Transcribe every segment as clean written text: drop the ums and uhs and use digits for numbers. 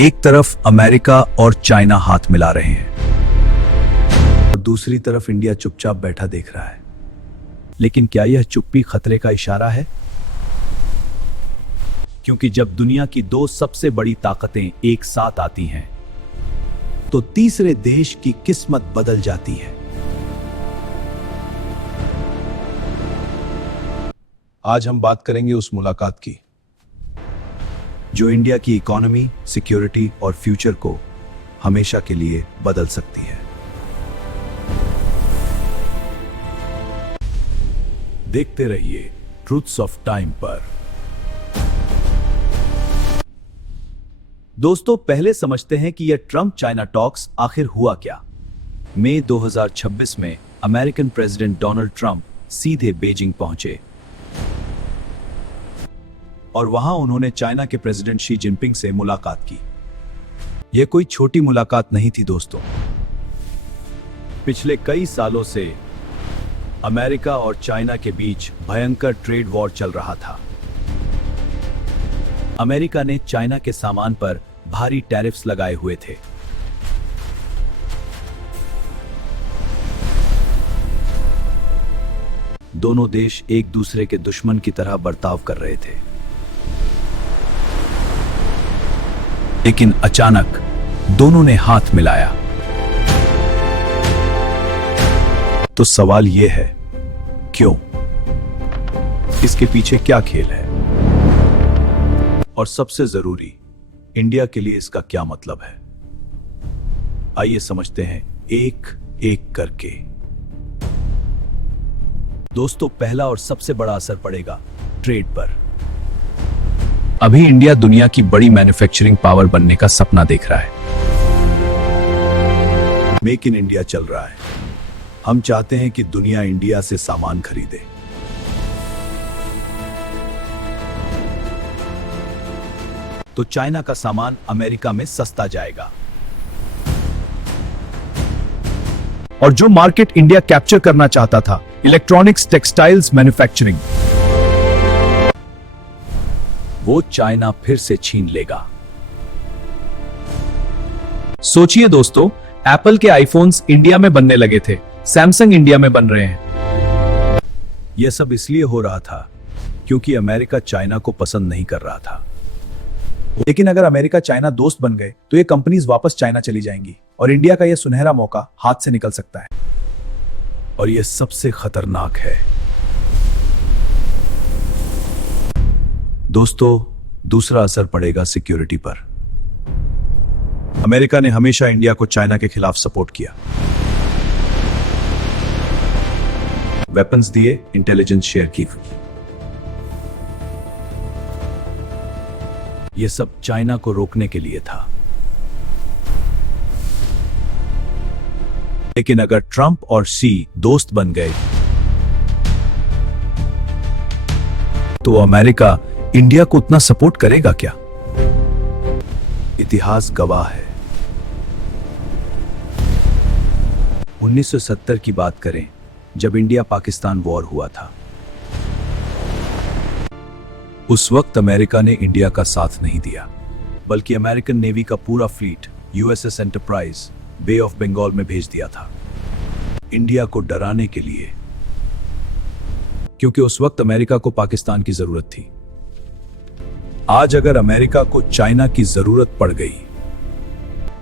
एक तरफ अमेरिका और चाइना हाथ मिला रहे हैं और दूसरी तरफ इंडिया चुपचाप बैठा देख रहा है। लेकिन क्या यह चुप्पी खतरे का इशारा है? क्योंकि जब दुनिया की दो सबसे बड़ी ताकतें एक साथ आती हैं, तो तीसरे देश की किस्मत बदल जाती है। आज हम बात करेंगे उस मुलाकात की जो इंडिया की इकोनॉमी, सिक्योरिटी और फ्यूचर को हमेशा के लिए बदल सकती है। देखते रहिए ट्रूथ्स ऑफ टाइम पर। दोस्तों, पहले समझते हैं कि यह ट्रंप चाइना टॉक्स आखिर हुआ क्या। मई 2026 में अमेरिकन प्रेसिडेंट डोनाल्ड ट्रंप सीधे बीजिंग पहुंचे और वहां उन्होंने चाइना के प्रेसिडेंट शी जिनपिंग से मुलाकात की। यह कोई छोटी मुलाकात नहीं थी दोस्तों। पिछले कई सालों से अमेरिका और चाइना के बीच भयंकर ट्रेड वॉर चल रहा था। अमेरिका ने चाइना के सामान पर भारी टैरिफ्स लगाए हुए थे। दोनों देश एक दूसरे के दुश्मन की तरह बर्ताव कर रहे थे। लेकिन अचानक दोनों ने हाथ मिलाया। तो सवाल यह है, क्यों? इसके पीछे क्या खेल है? और सबसे जरूरी, इंडिया के लिए इसका क्या मतलब है? आइए समझते हैं एक एक करके। दोस्तों, पहला और सबसे बड़ा असर पड़ेगा ट्रेड पर। अभी इंडिया दुनिया की बड़ी मैन्युफैक्चरिंग पावर बनने का सपना देख रहा है। मेक इन इंडिया चल रहा है। हम चाहते हैं कि दुनिया इंडिया से सामान खरीदे। तो चाइना का सामान अमेरिका में सस्ता जाएगा और जो मार्केट इंडिया कैप्चर करना चाहता था, इलेक्ट्रॉनिक्स, टेक्सटाइल्स, मैन्युफैक्चरिंग, वो चाइना फिर से छीन लेगा। सोचिए दोस्तों, एप्पल के आईफोन्स इंडिया में बनने लगे थे, सैमसंग इंडिया में बन रहे हैं। यह सब इसलिए हो रहा था क्योंकि अमेरिका चाइना को पसंद नहीं कर रहा था। लेकिन अगर अमेरिका चाइना दोस्त बन गए तो ये कंपनीज वापस चाइना चली जाएंगी और इंडिया का यह सुनहरा मौका हाथ से निकल सकता है। और यह सबसे खतरनाक है दोस्तों, दूसरा असर पड़ेगा सिक्योरिटी पर। अमेरिका ने हमेशा इंडिया को चाइना के खिलाफ सपोर्ट किया। वेपन्स दिए, इंटेलिजेंस शेयर की। यह सब चाइना को रोकने के लिए था। लेकिन अगर ट्रंप और शी दोस्त बन गए तो अमेरिका इंडिया को उतना सपोर्ट करेगा क्या? इतिहास गवाह है। 1970 की बात करें, जब इंडिया पाकिस्तान वॉर हुआ था, उस वक्त अमेरिका ने इंडिया का साथ नहीं दिया, बल्कि अमेरिकन नेवी का पूरा fleet USS Enterprise bay of Bengal में भेज दिया था, इंडिया को डराने के लिए। क्योंकि उस वक्त अमेरिका को पाकिस्तान की जरूरत थी। आज अगर अमेरिका को चाइना की जरूरत पड़ गई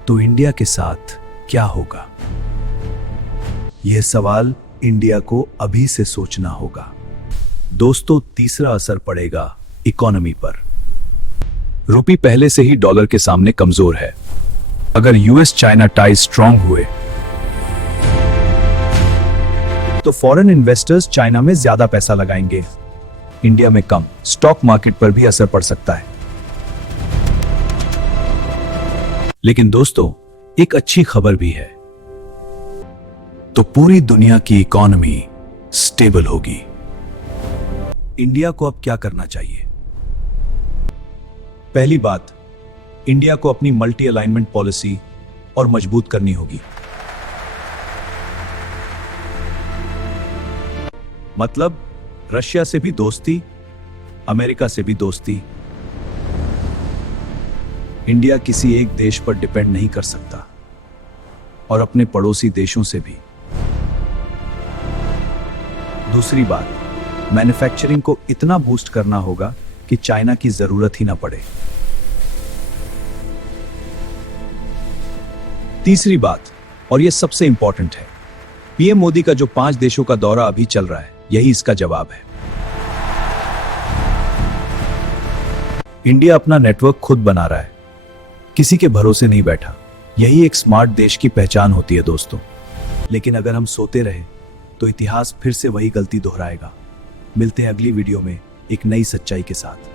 तो इंडिया के साथ क्या होगा? यह सवाल इंडिया को अभी से सोचना होगा। दोस्तों, तीसरा असर पड़ेगा इकोनॉमी पर। रुपये पहले से ही डॉलर के सामने कमजोर है। अगर यूएस चाइना टाई स्ट्रांग हुए तो फॉरेन इन्वेस्टर्स चाइना में ज्यादा पैसा लगाएंगे, इंडिया में कम। स्टॉक मार्केट पर भी असर पड़ सकता है। लेकिन दोस्तों, एक अच्छी खबर भी है। तो पूरी दुनिया की इकोनॉमी स्टेबल होगी। इंडिया को अब क्या करना चाहिए? पहली बात, इंडिया को अपनी मल्टी अलाइनमेंट पॉलिसी और मजबूत करनी होगी। मतलब रशिया से भी दोस्ती, अमेरिका से भी दोस्ती, इंडिया किसी एक देश पर डिपेंड नहीं कर सकता और अपने पड़ोसी देशों से भी। दूसरी बात, मैन्युफैक्चरिंग को इतना बूस्ट करना होगा कि चाइना की जरूरत ही ना पड़े। तीसरी बात, और यह सबसे इंपॉर्टेंट है, पीएम मोदी का जो 5 देशों का दौरा अभी चल रहा है, यही इसका जवाब है। इंडिया अपना नेटवर्क खुद बना रहा है, किसी के भरोसे नहीं बैठा। यही एक स्मार्ट देश की पहचान होती है दोस्तों। लेकिन अगर हम सोते रहे तो इतिहास फिर से वही गलती दोहराएगा। मिलते हैं अगली वीडियो में एक नई सच्चाई के साथ।